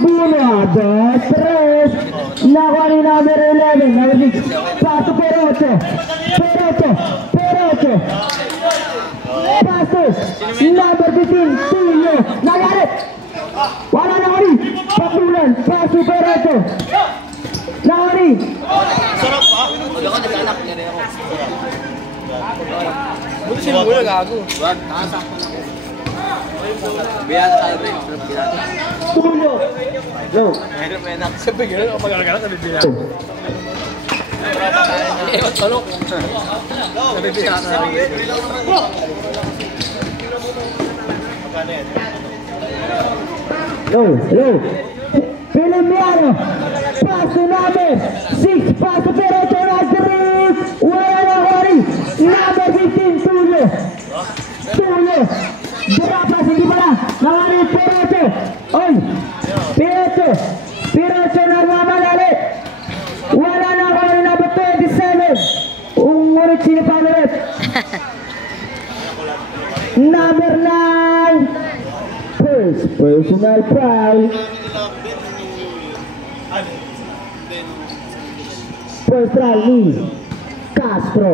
Bulado, 3. Nakuha ni number 11, number 6. Paso Perocho. Paso. Number 15, Tulio. Nangyari. Wala na kami. Papulan. Paso Perocho. Nangyari. Sarap pa. Wala ka nag-anak. Buti siya mula gago. Wag, nakasak pa lang. Biyan tayo rin. Tulio. Go. Menak. Sabi gano'n, kapag alagalan, sabi biyan. Ewan, talok. Sabi biyan tayo. Go. Filimiano. Paso number 6. Paso Perocho na 3. Wala na kami. Number 15, Tulio. Durapas, hindi pala. Nangari Perocho. Oy. Perocho na mamalali. Wala na kami number 27. Umulit sinipano ulit. Number 9. First personal foul. First foul ni Castro.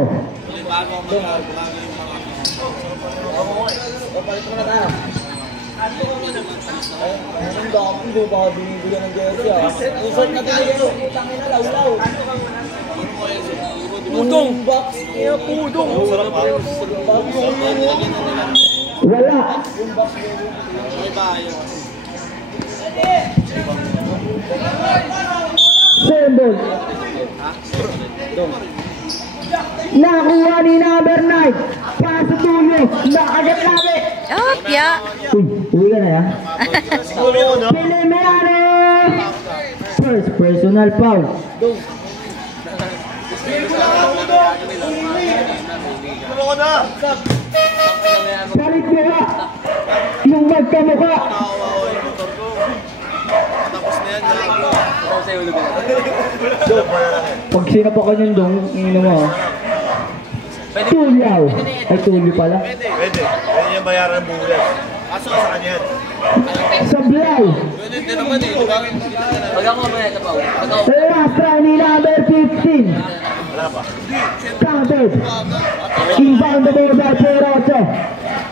Ang dami, hindi ba binibigyan ng jersey ah? Usap na binigyan ng utang na lawlaw. Pudong! Pudong! Wala. Sembol. Nakuha ni number 9. Paso Tulio. Nakagat namin. Oh, pia. Uwi ka na yan. Filimiano. First personal foul. Galit mo ka. Yung magkamukha. Pag sinapakan yung dong, ino mo. Tulyaw. Ay, Tulyo pala. Pwede yung bayaran ng bulan. Kaso ka sa kanya yan. Sablay. Pwede naman eh. Pag ako ba ito pa? Last try ni number 15. Wala pa. Counted. Inbound the ball by Perocho.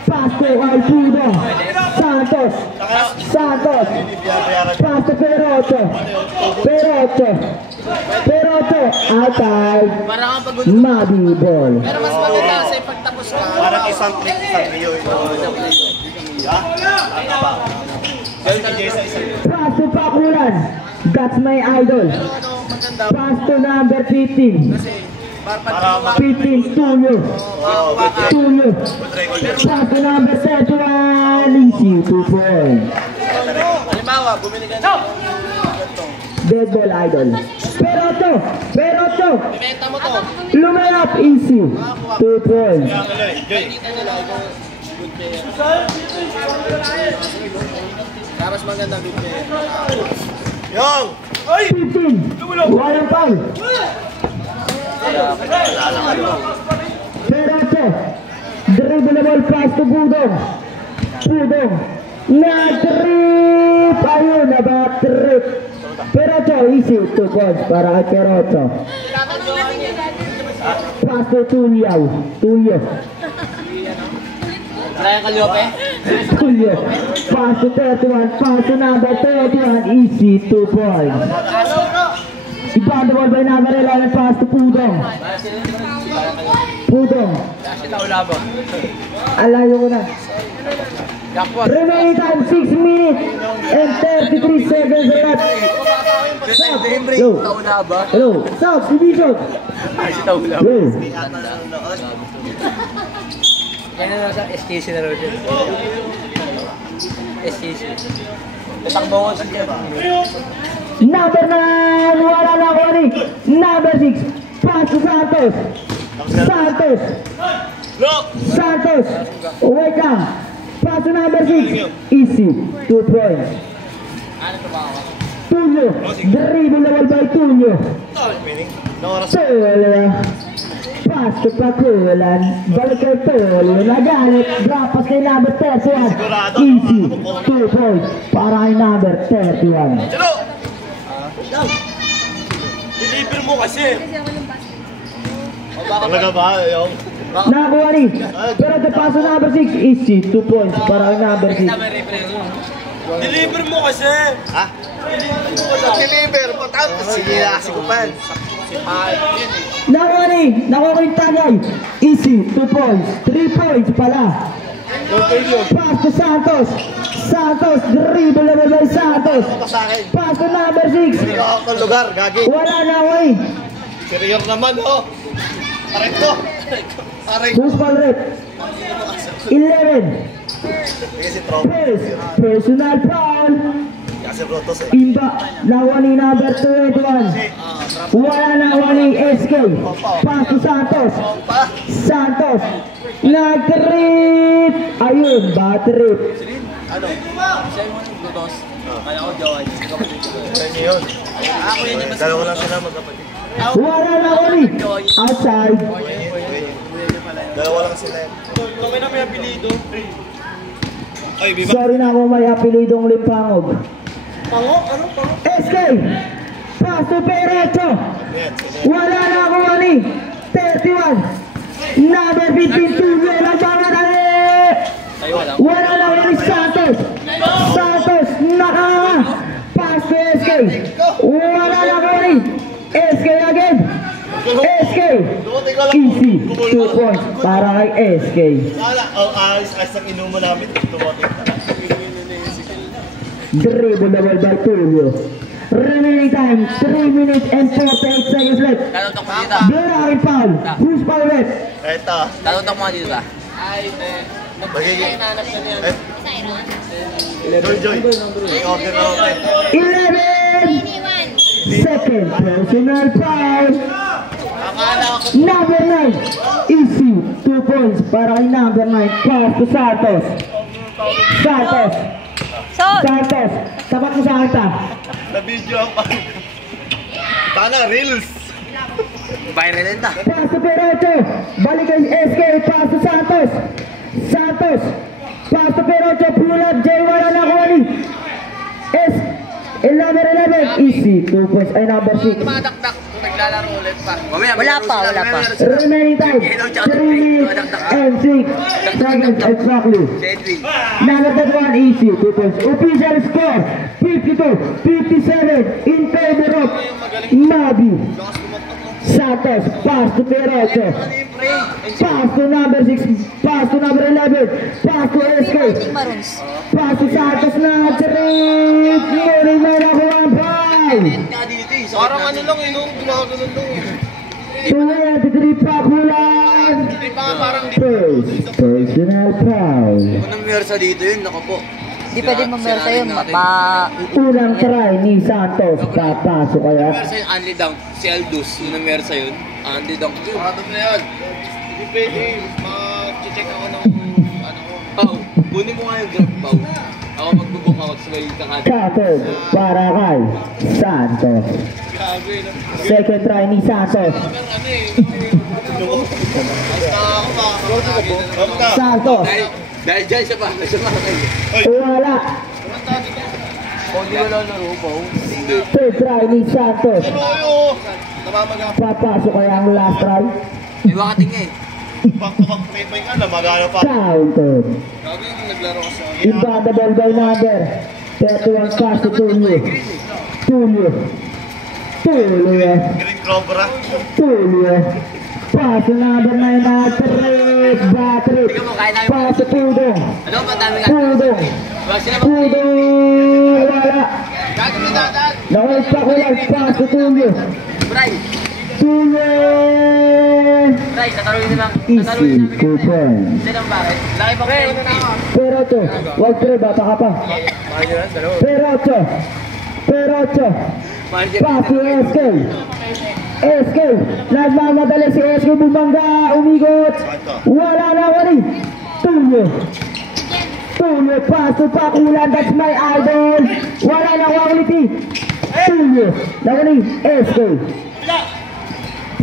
Pass to Alpudo. Santos. Pass to Perocho. Outside. Mabibol. Pero mas maganda kasi pagtapos ka. Parang isang click, isang video. Pass to Pakulan. That's my idol. Pass to number 15. 15, Tulio. Pass to number 31. Easy, 2 points. Halimbawa, bumili ka ng Dead ball idol. Perocho. ibenta mo to. Lumayap, easy. 2 points. Tapos maganda good player. Yung! 15. Walang foul. Perocho. Dribblable pass to Budong. Na-trip. Ayun, naba-trip. Perocho, easy. 2 points para kay Perocho. Pass to Tulio. Brian Caliope? Tulio. Pass to 31. Pass to number 31. Easy, 2 points. Ibang the ball by number 11. Pass to Pudong. Kasi taulabo. Alayo ko na. Jackpot. Remaining time 6 minutes and 33 seconds left. Hello. South Division. Si taulabo. Yo. Yan na sa STC na rin. STC. Natakbo ko sa Jeba. Number 9. Wala na ako ni. Number 6. Pass to Santos. Wait lang. Pass to number 6. Easy. 2 points. Ano ito ba ako? Tulio. Dribble level by Tulio. No oras. Wala. Pass to Pakulan. Balik kay Tulio. Nagalit. Drop pass kay number 31. Easy. 2 points. Para kay number 31. Chalo! Deliver mo kasi. Talaga ba? Yung... Nakakuha ni. Pero the pass to number 6. Easy. 2 points. Para kay number 6. Deliver mo kasi. Ha? Deliver. Patapos. Sige na kasi kupan. Nakuha ni. Nakuha yung tagay. Easy. 2 points. 3 points pala. Pass to Santos. Santos. Dribble naman by Santos. Pass to number 6. Hindi ako ng lugar. Gagi. Wala na ako eh. Career naman oh. Parekto. Who's ball rep? 11. Kasi tropa. Personal foul. Kasi Brotos eh. Imba. Nakuha ni number 21. Wala na ako ni SK. Pass to Santos. Santos. Nag-trip. Ayun. Bad trip. Ano? Siya yung Brotos. Kaya ko Jowa. Ano yun? Dalawa lang sila magkapatid. Wala na ako ni. Outside. Dalawa lang sila. Kami na may apelido. Ay, Biba. Sorry na kung may apelidong Limpangog. Pango? Ano? Pango? SK. Pass to Perecho. Wala na ako ni 31. Number 15 Tulio. Nagmamadali. Wala na ako ni Santos. Santos. Pass to SK. Wala na ako ni SK again. SK. Easy. 2 points para kay SK. Ayos ang inumo namin. Tumoting na. Dribble the ball by Tulio. Remaining time 3 minutes and 48 seconds left. Talutok mo dito. Blurry foul. Who's foul left? Eto. Talutok mo dito. Magiging. Joy. Okay na okay. 11 second personal foul. Number 9. Easy. 2 points para kay number 9. Pass to Santos. Santos. Santos. Tapat mo sa kita. Na-video ako. Tana, reels. Viral din ta. Pass to Perocho. Balik kay SK. Pass to Santos. Santos. Pass to Perocho. Pull up. Jay. Wala na ko ni. Number 11. Easy. 2 points. Ay, number 6. Tumadakdak. Naglalaro ulit pa. Wala pa. Remaining time. 3 minutes and 6 seconds exactly. Number 1. Easy. 2 points. Official score. 52-57 in favor of Mabi. Santos. Pass to Perocho. Pass to number 6. Pass to number 11. Pass to SK. Pass to Santos na trip. Ngunit may nakuha ang foul. Parang ano lang, gumagano'n lang. 23 Pakulan. Personal foul. Kung namiyarsa dito yun, naku po. Di pwede mamersa yun. Unang try ni Santos. Papasok kaya. Namiyarsa yun, Anli Dunk. Si Aldous, yung namiyarsa yun. Anli Dunk. Matap na yun. Hindi pwede, mag-check ako ng ano ko. Pau, kunin mo nga yung grab, Pau. Ako magbubok ako, tapos may kakadip. Shuttle para kay Santos. Gago yun. Second try ni Santos. Pero ano eh. Basta ako makakakagin. Santos. Dahil dyan siya pa. Siya makakagin. Wala. Kung di wala laro, Pau. Third try ni Santos. Tuloyo! Namamaga. Papasok kaya ang last try. Iwa ka tingin. Back-to-back may ka na, magana pa. Counter. Gago yung naglaro ka sa... Inbound the ball by number 31 pass to Tulio. Tulio. Green Cobra. Tulio. Pass to number 9 na trip. Batrip. Pass to Pudong. Ano ba dami nga? Pudong. Wala sila ba? Pudong. Wala. Gago may dadan. Nakawit pa ko lang. Pass to Tulio. Bray. Tulio. Bray, tataruin naman. Easy. 2 points. Sino ang bakit? Laki pa kayo. Perocho. Wag trip. Bata ka pa. Perocho. Perocho. Pass to SK. SK. Nagmamadali si SK. Bumangga. Umigot. Wala na wali. Tulio. Tulio. Pass to Pakulan. That's my idol. Wala na quality. Tulio. Nawali. SK.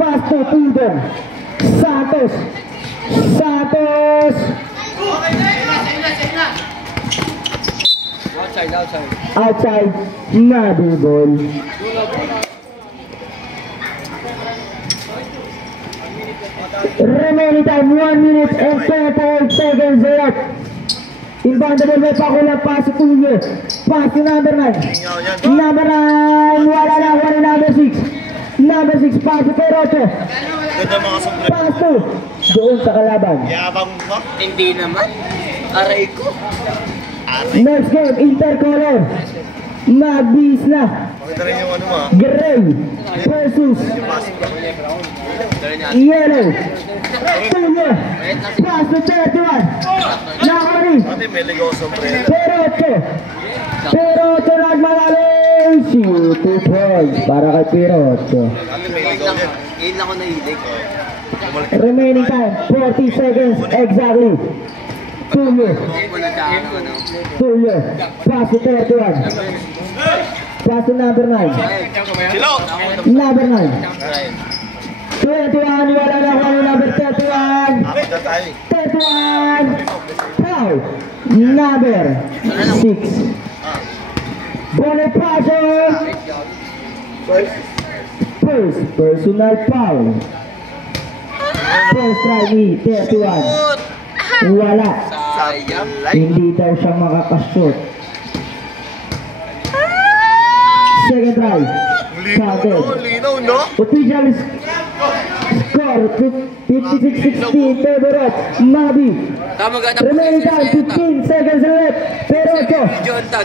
Pass to Pudong. Santos. Santos. Outside. Nabi ball. Remaining time 1 minute and 28 seconds left. Inbound the ball by Pakulang, pass to Tulio. Pass to number 9. Number 9, wala na, wala number 6. Number 6, pass to Perocho. Ganda mga sombrero. Pass to doon sa kalaban. Yabang mo. Hindi naman. Aray ko. Next game, Intercolor. Magbis na. Pakita rin yung ano mo. Gray versus Yellow. Tulio. Pass to 31. Nakari. Ate, may ligaw sombrero. Perocho. Perocho nagmagaling. Shoot 2 points para kay Perocho. Ate, may ligaw din. Ngayon lang ako nahilig. Remaining time 40 seconds exactly. Tulio. Tulio. Pass to 31. Pass to number 9. Silo! Number 9. 21. Wala na ako number 31. Akit na tayo. 31. Foul. Number 6. Bonifacio. First personal foul. First try ni 31. Wala. Sayang. Hindi daw siya makakashoot. Second try. Counted. Linaw, no? Official score 56-16 favor of Mabi. Tama ka na. Remaining time 15 seconds left. Perocho.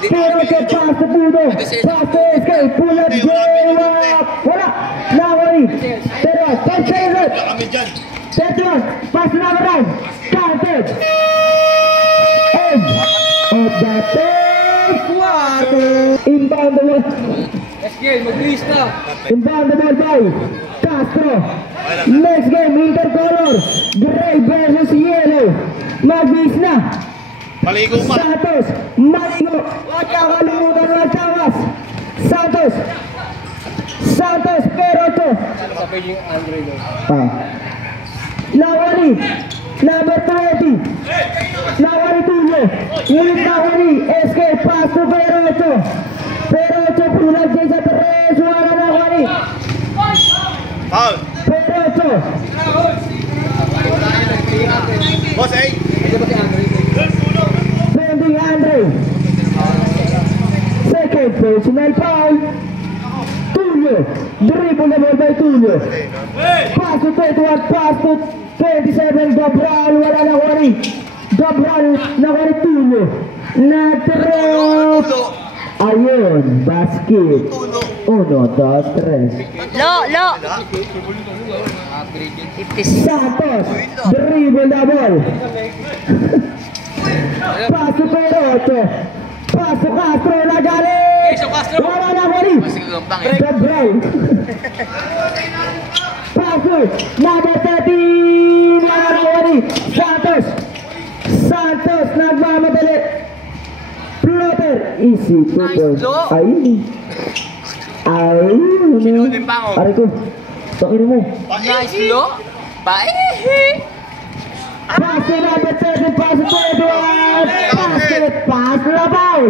Perocho pass to Pudong. Pass to SK. Pull up J-Wap. Wala. Nawari. Pero 10 seconds left. Kami dyan. 31. Pass to number 9. Counted. End of the third quarter. Inbound the ball. Inbound the ball by Castro. Next game, Intercolor. Gray versus Yellow. Magbis na. Maligo pa. Santos. Maligo. Huwag ka kalimutan ng Chawas. Santos. Santos. Perocho. Nawari. Number 20. Nawari Tulio. Ngunit Nawari. SK pass to Perocho. Perocho pulang sa Perez. Wala Nawari. Foul. Perocho. Boss, eh. Pending Andre. Second personal foul. Tulio. Dribble the ball by Tulio. Pass to 21. Pass to 27. Gabral. Wala Nawari. Gabral. Nawari Tulio. Na-trap. Ayun. Basket. 1, 2, 3. Lo. 56. Santos, dribble the ball. Pass to Perocho. Pass to Castro, nagaling. Wala na Wari. Gabral. Pass to number 13. Wala na Wari. Santos. Santos, nagmamadali. Floater. Easy. Nice, Lo. Ayun. Sinunin pa ako. Ari ko. Takin mo. Nice, Lo. Bye. Pass to number 7, pass to Edward! Pass to Labaw!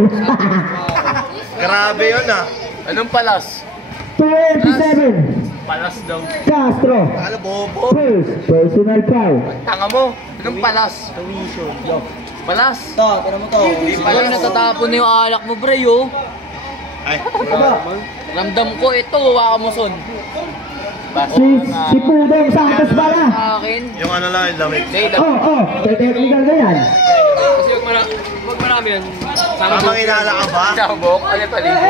Grabe yun, ah. Anong palas? 27, Palas daw. Castro, Ano, bobo? first personal foul. Tanga mo. Anong palas? Palas. Hindi pala natatapon na yung alak mo, bre, yo. Ay, Ramdam ko ito, hawakan mo, son. Si Pudong Santos pala. Sa akin. yung ano lang, yung lamig. Technical na yan. Kasi wag marami yan. Tamang inala ka ba? Sabok, ano paligod.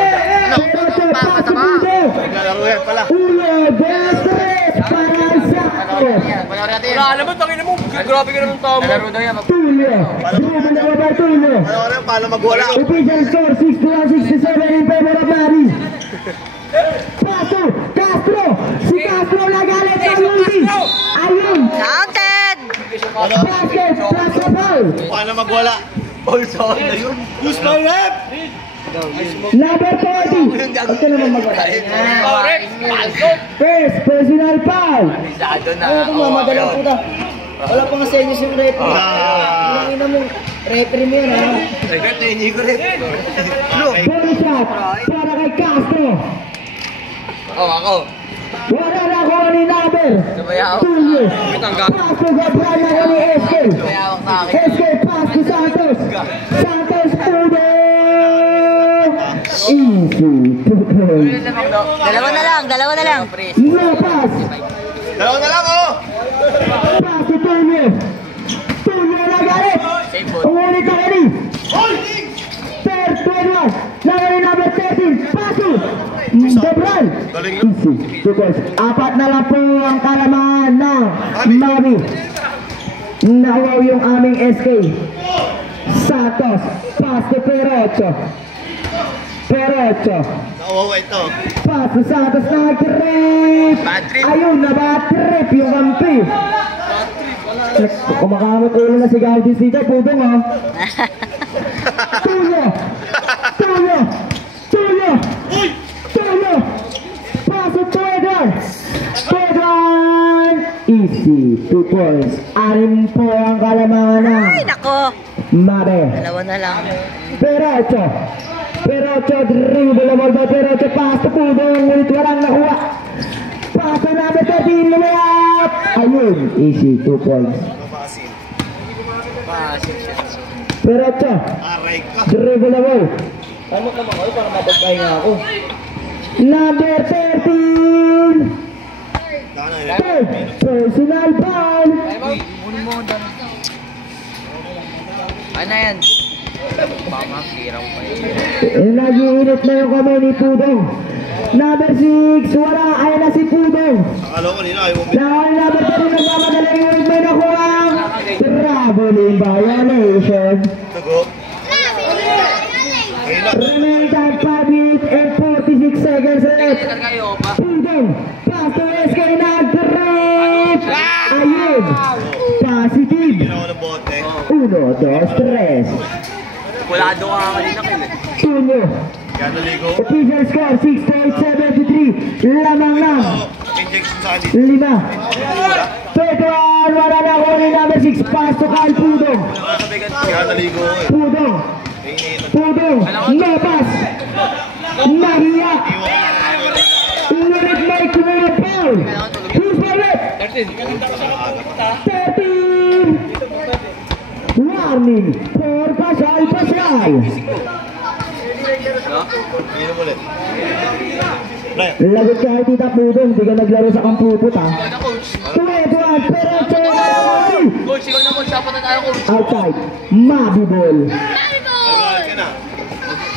Pero pass to Pudong. Naglalaro yan pala. Ulo, Beatriz, para sa Wala alam mo, tangin mo. Grabe ka naman tao mo. Nalaro daw yan. Tulio. Dribble na ba Tulio? Ano ka rin, paano magwala? Official score 61-67 in favor of Mari. Paso, Castro! Si Castro nagalit sa multi! Ayun! Counted! Basket! Plus na foul! Paano magwala? All saan na yun. Use my left! Number 30! Huwag ka naman magpatay. Correct! Palsot! First, personal foul. Alisado na. Ano kung mamadalang puta? Wala pa nga senyos yung referee. Ang ina mo, referee mo yun ha. Hindi ko rin. Ball shot para kay Castro. Oh, ako. Wala na ako ni Naber. Sabay ako. Tulio. Tanggap. Paso Gabran ako ni SK. Sabay ako sa akin. SK pass to Santos. Santos Pudo. Easy. Dalawa na lang, dalawa na lang. No pass. Dalawa na lang, oh! Pass to Tulio. Tulio na galit. Ulit na rin. Third, 21. Nangyaring number 13. Paso. Gabran. Easy. Because apat na lang po ang kalamaan ng Nabi. Nawaw yung aming SK. Santos. Pass to Perocho. Perocho. Nauwawa ito. Pass to Santos na trip. Ayun na bad trip yung kampi. Kumakamot ulo na si Gaudis dito. Pudong ha. Tulio. Tulio. Tulio. Tulio. Pass to Edward. Edward. Easy. 2 points. Anim po ang kalamangan ng Ay, nako. Mabe. Dalawa na lang. Perocho. Perocho, dribble na ball by Perocho, pass to Pudong, ngunit walang nakuha. Pass to number 13, lumayap! Ayun, easy, 2 points. Perocho, Aray ka. dribble na ball. Ano ka mga para mapagpahinga ako? Number 13! Daan na Third, personal foul. Ano yan? Baka kirang pa yun. Nag-iinit na yung kamay ni Pudong. Number 6, wala, ayun na si Pudong. Akala ko nila, ayaw mo. Dahil number 13 nagmamadali yung may nakuha. Traveling violation. Tago. Ayun na. Remaining time 5 minutes and 46 seconds left. Pudong, pass to SK nag-trip. Ayun, positive. Ginawa ng bote. 1, 2, 3. Wala doon ka kanina ko eh. Tulio. Kaya naligo. Official score 6-8-73. Lamang na. Injection sa akin. 5. Pedro, wala na ako ni number 6. Pass to Kyle Pudong. Kaya naligo ko eh. Pudong. Pudong. No pass. Nahiya. Ulit may kumula foul. Who's balik? 13. Warning for Pasay. Ayun ulit. Brian. Lagot ka Tita Pudong, di ka naglaro sa kampupot ha. 21, Perocho! Coach, ikaw na coach. Dapat na tayo coach. Outside, Mabibol. Nagalit ka na.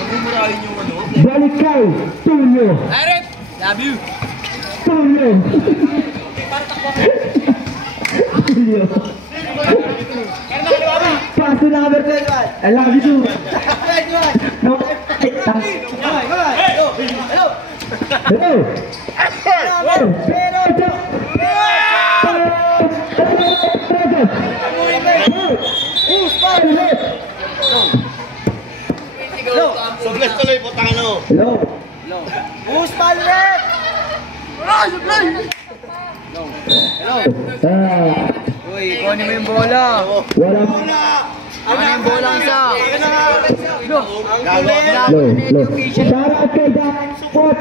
Magmumurahin yung ano. Balik kay Tulio. Arep! Love you! Tulio. Tulio. Pass to number 10. I love you too. No, hello. Perocho. Sugles tuloy, putang ano. Hello. Who's Palret? Uy, kunin mo yung bola. Wala. Ano yung bola ang isa? Low. Shout out kay Jack Spot.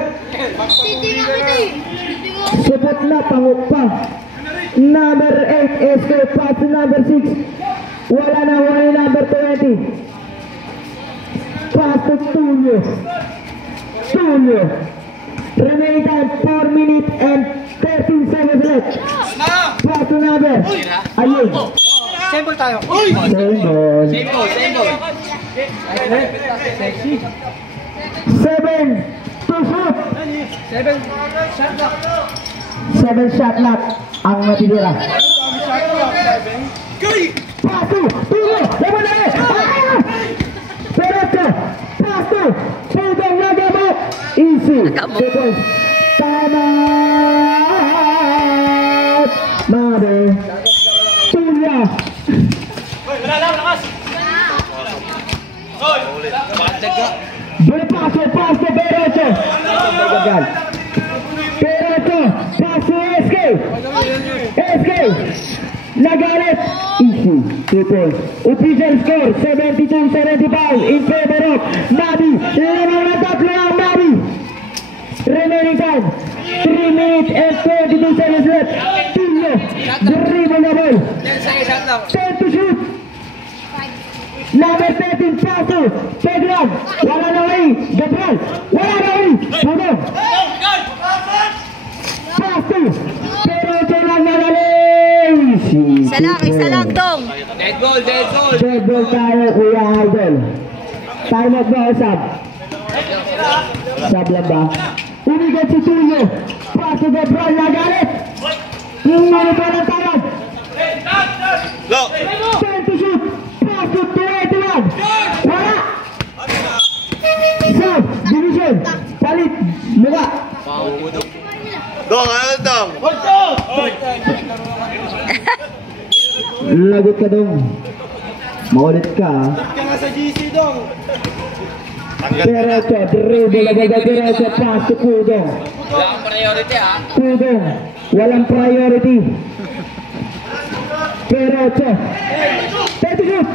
Support na, pangup pa. Number 8, SK, pass to number 6. Wala na, wala number 20. Pass to Tulio. Tulio. Remaining time 4 minutes and 13 seconds left. Pass to number. Ayun. Sample tayo. Same ball. Same goal. 7 to shoot. 7 shot lock ang matitira. Paso! Tulio! Laban na rin! Perocho! Paso! Pudong nagabot! Easy! Because tama! Mare! Tulio! Paso! Paso! Perocho! Gagal. Pero ito, pass to SK. SK. Nagalit. Easy. 2 points. Official score, 72-75 in favor of Nabi. Lamang na tatlo ang Nabi. Remaining time, 3 minutes and 22 seconds left. Tulio, dribble the ball. 10 to shoot. Number 13, Paso, Pedram, wala na rin, Gabral, wala na rin, Pudong. Paso, pero ito lang nagaling. Isa lang, Dong. Dead goal. Dead ball tayo, Kuya Idol. Time out ba o sub? Sub lang ba? Umigat si Tulio, Paso, Gabral, nagalit. Yung mga pa ng tawag. Go! 10 to shoot. Paso, 21. Wala. Sub, division. Palit, muka. Dong, ano dong? Lagot ka dong. Maulit ka ha. Ka nga sa GC dong. Diretso, dribble agad diretso. Paso, Pudong. Wala kang priority ha. Pudong, walang priority. Diretso. 10 to shoot.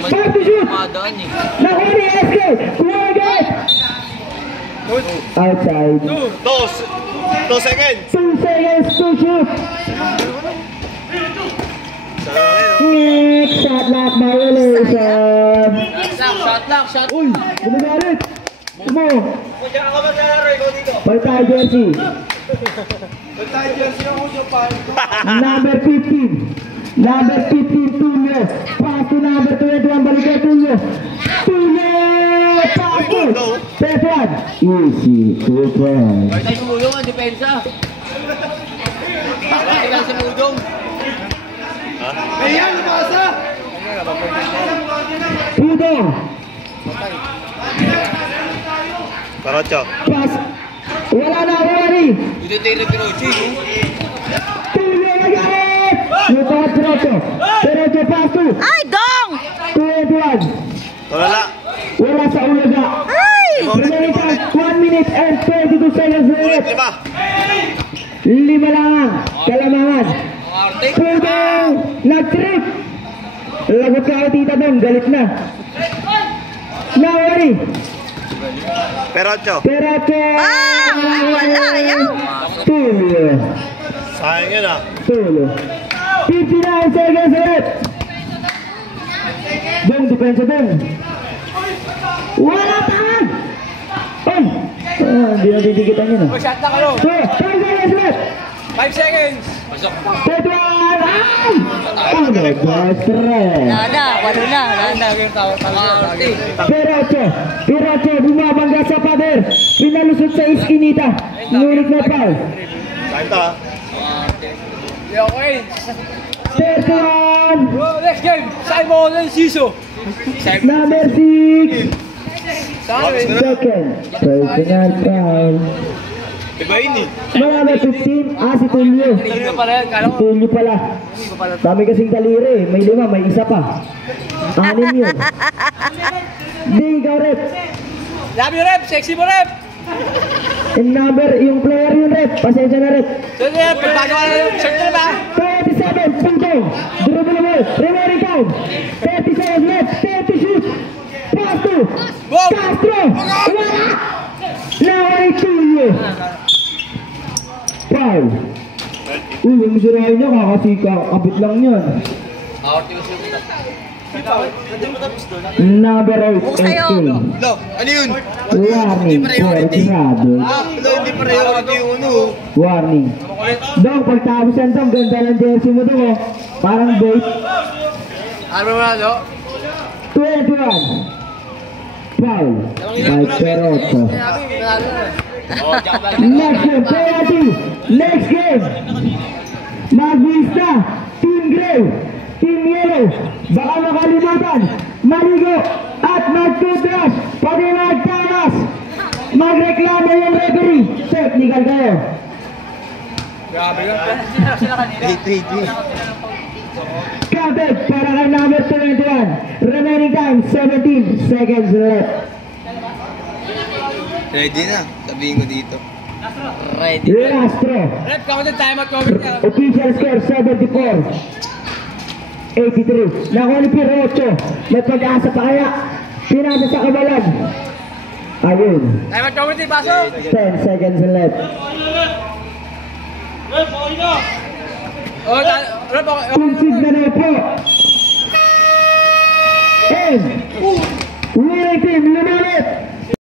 5 to shoot. Madaan eh. Nahuli SK. Kumagat. Outside. 2 seconds. 2 seconds to shoot. Next shot lock violation. Shot lang. Uy, gumagalit. Mo. Paltay jersey. Number 15. Number 15, Tulio. Pass to number 21, balik kay Tulio. Tulio! Pass to! First one. Easy, 2 points. Kahit sa Mudong ang depensa. Kahit sa Mudong. Ayan, lumasa! Pudong. Paracho. Pass. Wala na, Wari. Dito tayo Pirochi. Tulio nagalit! Lupat diretso. Diretso, pass to. Ay, Dong! 21. Wala. Wala sa ulaga. Ay! Remaining time, 1 minute and 22 seconds Ulit, left. 5. 5 lang ang kalamangan. Arte. Pudong! Nag-trip! Lagot ka kay Tita Dong, galit na. Nawari! Paracho. Diretso! Ay, wala, ayaw. Tulio. Sayang yun ah. Tulio. 59 seconds left. Dong, depensa Dong. Wala tangan! Ay! Hindi na titikitan yun ah. Shot lang kayo. So, 10 seconds left. 5 seconds. Pasok. Third one! Ay! Ano ba, stress? Wala na. Arte. Diretso, bumabangga sa pader. Pinalusot sa iskinita. Ngunit na foul. Sayang to ah. Okay. Third one! Next game. Simon and Siso. Number 6. Sorry. Second. Personal foul. Iba yun eh. Number 15. Si Tulio. Dito pa rin. Kala ko. Tulio pala. Dami kasing daliri. May 5, may 1 pa. 6 yun. Di, ikaw rep. Love you, rep. Sexy mo, rep. And number, yung player yung rep. Pasensya na rep. Sige, pagpagawa na yung shirt na ba? 27, Pudong. Dribble the ball. Remaining time. 30 seconds left. 30 shoot. Pass to Castro. Wala. Nawari Tulio. Foul. Uy, yung sirahin niya kakasika. Kapit lang yun. Arte ko siya. Number 8, Bukas tayo. SK. Lo, ano yun? Warning, Fortunato. Lo, hindi priority yung ano. Warning. Dong, pagtapos yan Dong, ganda ng jersey mo Dong, oh. Parang bait. Ano mo na, no? 21. Foul. Mike Perotto. Next game, penalty. Next game. Magwista. Team Gray. Team Yellow. Baka makalimutan. Maligo at mag-toothbrush. Pwede magtanas. Magreklamo yung referee. Technical kayo. Grabe yun. Counted para kay number 21. Remaining time, 17 seconds left. Ready na. Sabihin ko dito. Ready. Lastro. Rep, counted time at cover niya. Official score 74-83. Nakuha ni Piro 8. May pag-asa pa kaya. Pinasa sa kabalag. Ayun. Time at cover niya, pasok! 10 seconds left. Oh, Rep, Punsid na daw po. And winning team lumalit.